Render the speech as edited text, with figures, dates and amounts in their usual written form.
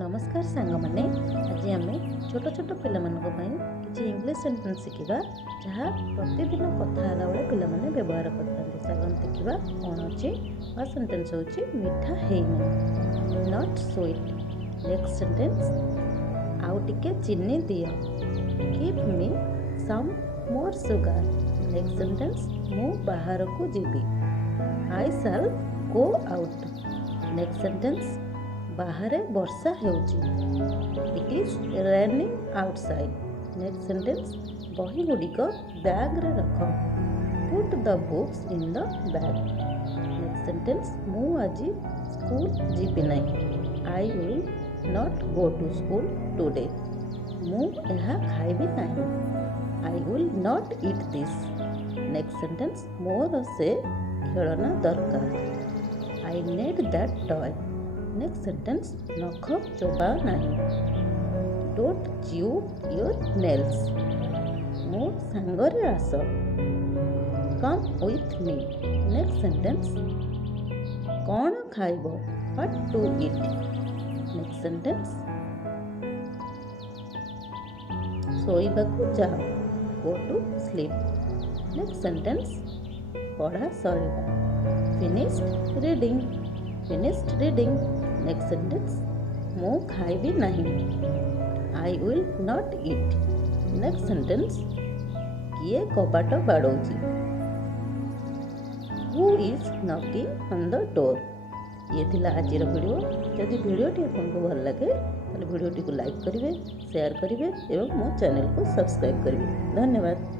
नमस्कार सांग मैंने आज आम छोट छोट पाई कि इंग्लिश सेंटेंस शिखा जहाँ प्रतिदिन कथा बेले पे व्यवहार करते चलन देखा कौन अच्छे फर्स्ट सेंटेंस हूँ मीठा है नॉट स्वीट। नेक्स्ट सेंटेंस आउ टिके चीनी दियो give me some more sugar. Next sentence मु बाहर को जीवी I shall go out. Next sentence बाहर वर्षा होउची it is raining outside. Next sentence बही गुड़िक बैग रे रख put the books in the bag. Next sentence मु आज स्कूल जीवी नहीं I will not go to school today. मु एहा खाइबी नहीं I will not eat this. Next sentence मोर से खेलना दरकार आई need that toy. Next sentence नख चोबा नहीं डोंट च्यू योर नेल्स। मो सांगरे आस come with me. Next sentence कौन खाइब what to eat. Next sentence सोइबाकू जाओ go to sleep. Next sentence पढ़ा सरिला finished reading finished reading. Next sentence मु खाइबी नहीं I will not eat. Next sentence किए कबाट बाड़ौची who is knocking on the door. ये थिला आजिर वीडियो। जदि वीडियोटी आपको भल लगे तो वीडियोटी को लाइक करेंगे शेयर करेंगे और मो चैनल को सब्सक्राइब करेंगे। धन्यवाद।